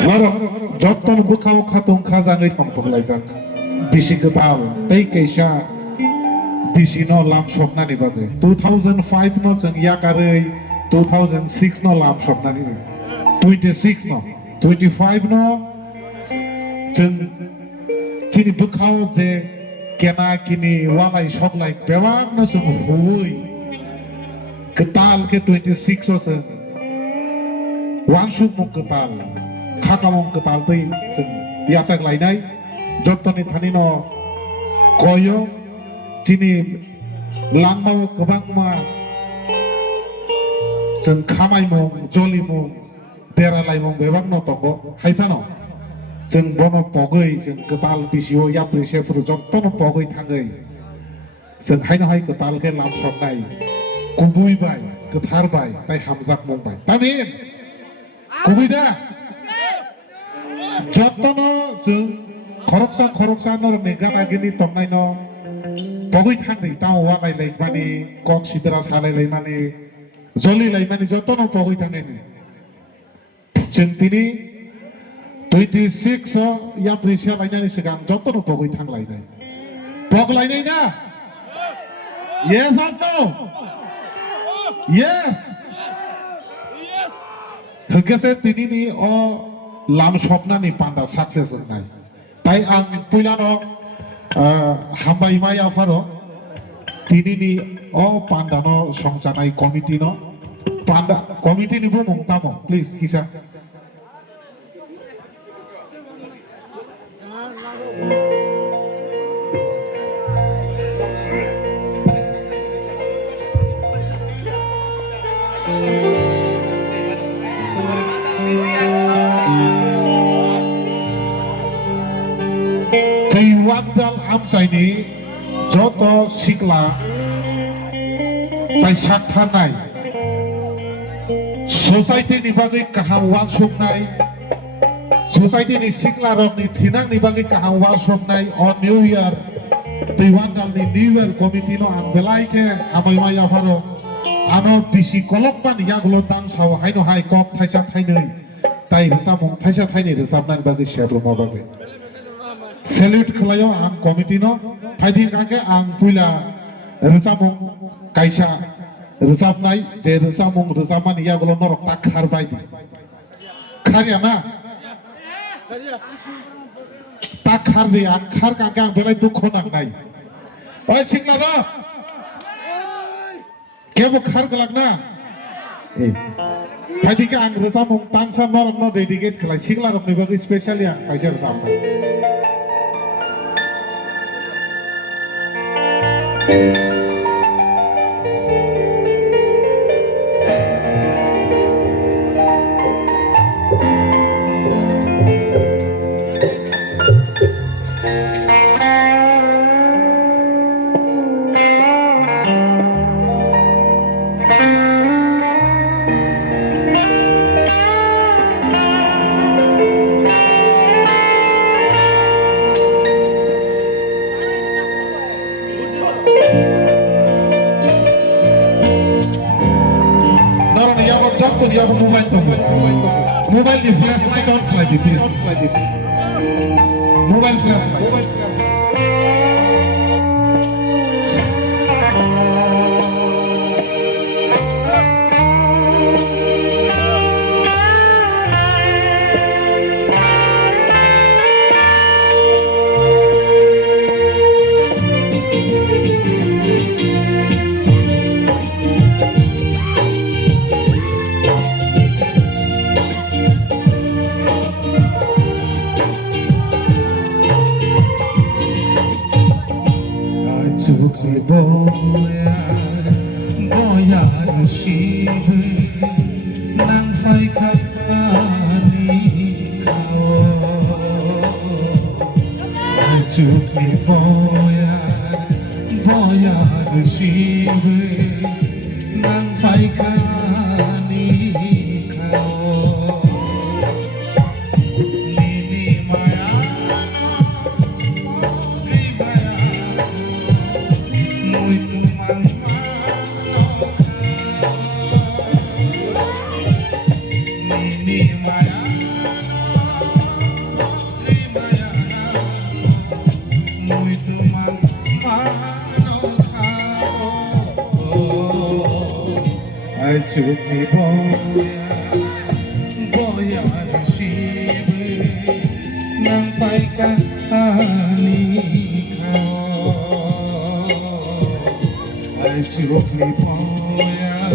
Laro joton bukau khatung khazangai pangpaklaijak bisi gotal tei kaisa bisi no lam soknani bagai 2005 no जों yakarei 2006 no lam soknani 26 no 25 no जों kini bukau je kena kini walai soklai bewak no जों hui ketal ke 26 o जों wansuk mung ketal खाकामं केतालतै जों याचाक लायनाय जत्तनि थानिनो गयो दिनै लांमाव गोबांमा जों खामायमं जलिमं देरालायमं बेबागनो तको हायफानो जों बनो पगै जों केताल बिसिओ याप्रिसेफोर जत्तनो पगै थाङै जों हायनो हाय केतालके लामसरनाय गुबुयबाय गोथारबाय ताय हामजाक मंबाय तामिन गुबुयदा जत्तनो जों खरकसा नरने गानागिनि तमनायनो बगै थाङै ताव वालायलाय माने कक सिदरा सालायलाय माने जलिलाय माने जत्तनो बगै थाङै जों दिनै 26 या प्रेसिया लायनायनि सिगां जत्तनो बगै थांलायनाय बगलायनाय ना yes or no yes होगेसे दिनैनि अ लाम सपनानि पान्डा साक्सेस होनाय ताई आं पुइलानो हामबाय माय आफारो दिनैनि अ पान्डानो संजानाय कमिटिनो पान्डा कमिटिनि बुंमों तामो प्लिज किसा Wandal amsaini joto sikla bai sakthanai society ni bagai kaham wansuknai society ni sikla rokni thinang ni bagai kaham wansuknai on new year tei wandal ni new year committee no ang belaike abai mai afaro ano bisi kolokman yagulo dang saw haino hai kok thaisa thainei tai hesabong thaisa thainei resabnan bagai shebloma bagai Salute khalayo ang committee no फाइथिं काके आं पुइला रोजाबं कायसा रोजाबनाय जे रोजाबं रोजाबमान यागुलो नरक ता खारबाय खारिया ना ता खारदे आं खार काके आं बेलाय दुख नांनाय ओय सिंगला दा केबो खार गलागना ए फाइथिं आं रोजाबं तांसा नरक न डेडिकेट खलाय सिंगला रकनि बागै स्पेशली आं कायसा रोजाबनाय You have a mobile the flashlight on like it is. Mobile flashlight. Boyar sibe nang phai khani kao Chuki boyar sibe nang phai khani kao চোখে বয়ার শিবে নাম পাইকা আনি আর চোখে বয়া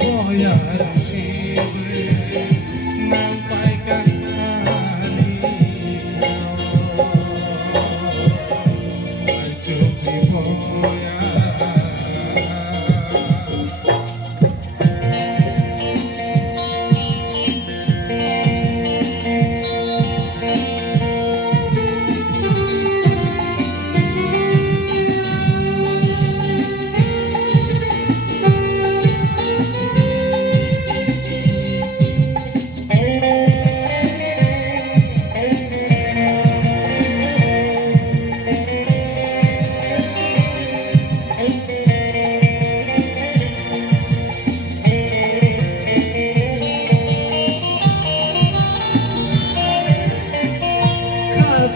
বয়ার শিবে নাম পাইকা আনি চোখে বয়া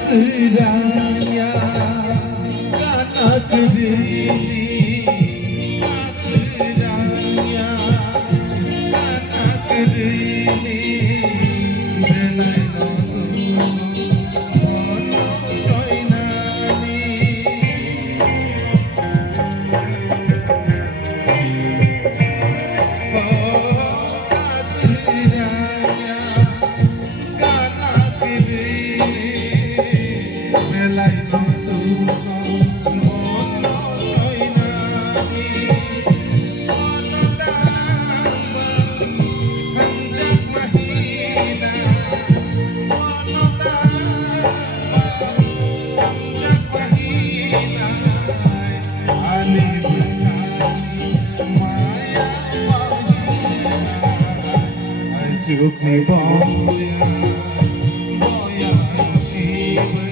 Kasraya kanak rini Kasraya kanak rini Benay no soinani Kasraya kanak rini Belay tutulong mono soinani Mono damang hangjak mahina Mono damang hangjak mahina Ani bekani maya mahina Ay chukni boya boya shiwe